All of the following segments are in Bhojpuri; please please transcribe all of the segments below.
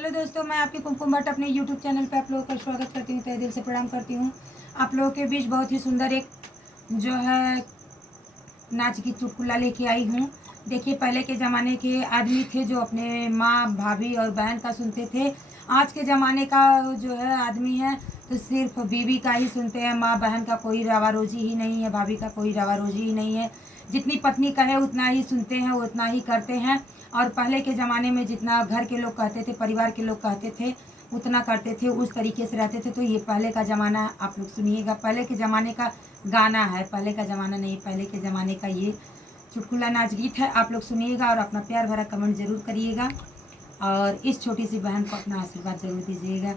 हेलो दोस्तों, मैं आपकी कुमकुम भट्ट अपने यूट्यूब चैनल पे आप लोगों का स्वागत करती हूँ, तहे दिल से प्रणाम करती हूँ। आप लोगों के बीच बहुत ही सुंदर एक जो है नाच की चुटकुला लेके आई हूँ। देखिए, पहले के ज़माने के आदमी थे जो अपने माँ भाभी और बहन का सुनते थे। आज के ज़माने का जो है आदमी है तो सिर्फ बीवी का ही सुनते हैं। माँ बहन का कोई रवा रोजी ही नहीं है, भाभी का कोई रवा रोजी ही नहीं है। जितनी पत्नी कहे उतना ही सुनते हैं, उतना ही करते हैं। और पहले के ज़माने में जितना घर के लोग कहते थे, परिवार के लोग कहते थे, उतना करते थे, उस तरीके से रहते थे। तो ये पहले का ज़माना आप लोग सुनिएगा। पहले के ज़माने का गाना है, पहले का ज़माना नहीं, पहले के ज़माने का ये चुटकुला नाच गीत है। आप लोग सुनिएगा और अपना प्यार भरा कमेंट ज़रूर करिएगा और इस छोटी सी बहन को अपना आशीर्वाद ज़रूर दीजिएगा।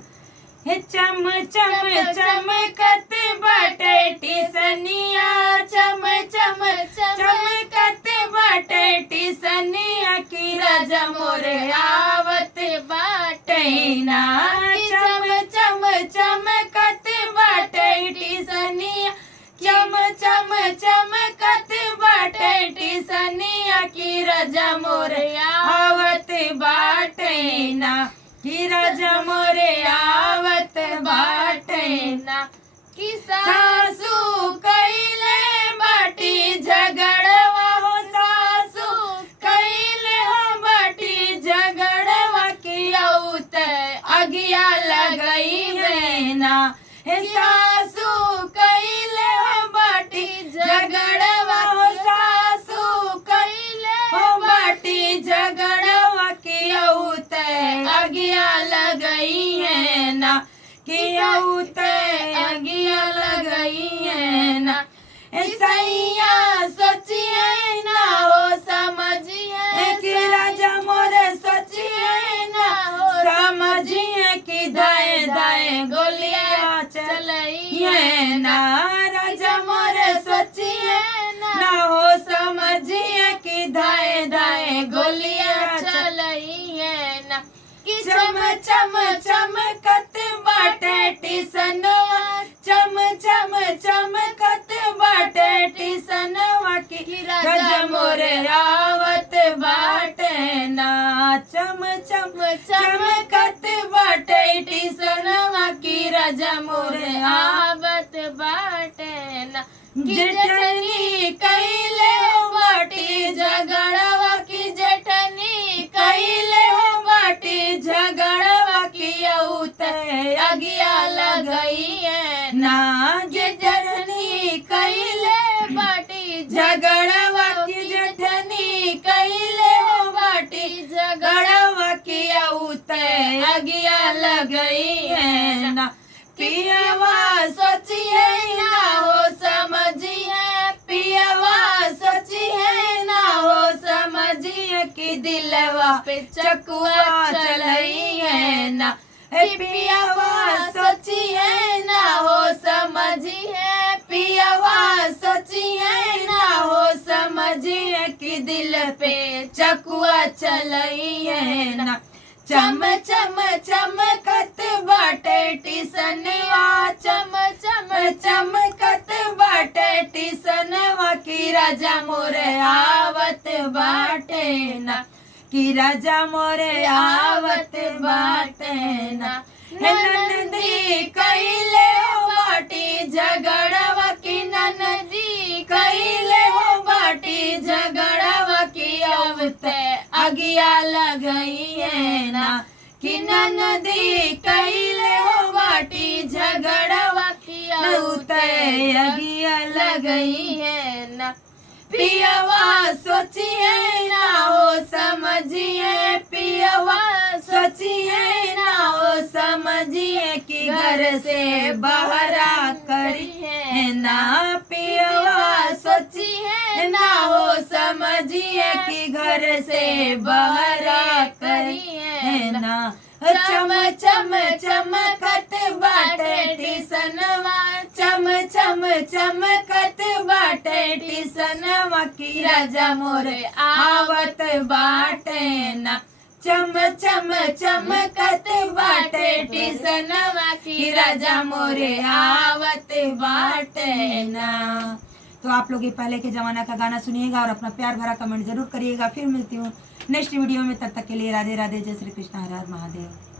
हे चम चम चमकत बाटे टिसनिया, चम चम चमकत बाटे टिसनिया, की राजा मोरे आवत बाटे ना। चम चम चमकत बाटे टिसनिया, चम चम चमकत बाटे टिसनिया, की राजा मोरे आवत बाटे ना, की राजा मोरे आवत बाटे ना। कि सासू कइले बाटी झगड़वा हो, सासू कइले हो बाटी झगड़वा, की औत अगिया लगई है ना। हे सासू कइले हो बाटी झगड़वा हो, सासू कइले हो बाटी झगड़वा, की औत अगिया लगई है ना, कि औत अगिया लगई है ना। सैया सोचिए ना हो समझिए, कि राजा मोरे सोचिए ना हो समझिए, कि दाएं दाएं गोलियां चलई है ना। राजा मोरे सोचिए ना हो समझिए, कि दाएं दाएं गोलियां चलई है ना। कि चम चम चमकत बाटे टिसनवा, चम चम चमकत बाटे टिसनवा, की राजा मोरे आवत बाटे ना। चम चम चमकत बाटे टिसनवा, की राजा मोरे आवत बाटे ना। जेठनी कइले हो बाटी झगड़वा, की जेठनी कइले हो बाटी झगड़वा, की औत अगिया लगई है ना। जेठनी कइले बाटी झगड़वा, की जेठनी कइले हो बाटी झगड़वा, की औत अगिया लगई है ना। पियवा सोचिए ना हो समझिए, पियवा सोचिए ना हो समझिए, कि दिलवा पे चकुआ चलई है ना। पियवा सोचिए ना हो समझिए, पियवा सोचिए ना हो समझिए, कि दिल पे चकुआ चलई है ना। चम चम चमकत बाटे टिसनवा, चम चम चमकत बाटे टिसनवा, की राजा मोरे आवत बाटे ना, की राजा मोरे आवत बाटे ना। ननदी कइले हो बाटी झगड़वा, की ननदी कइले हो बाटी झगड़वा, की औत अगिया लगई है ना। कि ननदी कइले हो बाटी झगड़वा, की औत अगिया लगई है ना। पियवा सोचिए ना हो समझिए, पियवा सोचिए ना हो समझिए, कि घर से बहरा करी है ना। पियवा सोचिए ना हो समझिए, कि घर से बहरा करी है ना। चम चम चमकत बाटे टिसनवा, चम चम चमकत बाटे टिसनवा, की राजा मोरे आवत बाटे ना। चम चम चमकत बाटे टिसनवा, की राजा मोरे आवत बाटे ना। तो आप लोग ये पहले के ज़माना का गाना सुनिएगा और अपना प्यार भरा कमेंट जरूर करिएगा। फिर मिलती हूँ नेक्स्ट वीडियो में, तब तक के लिए राधे राधे, जय श्री कृष्ण, हर हर महादेव।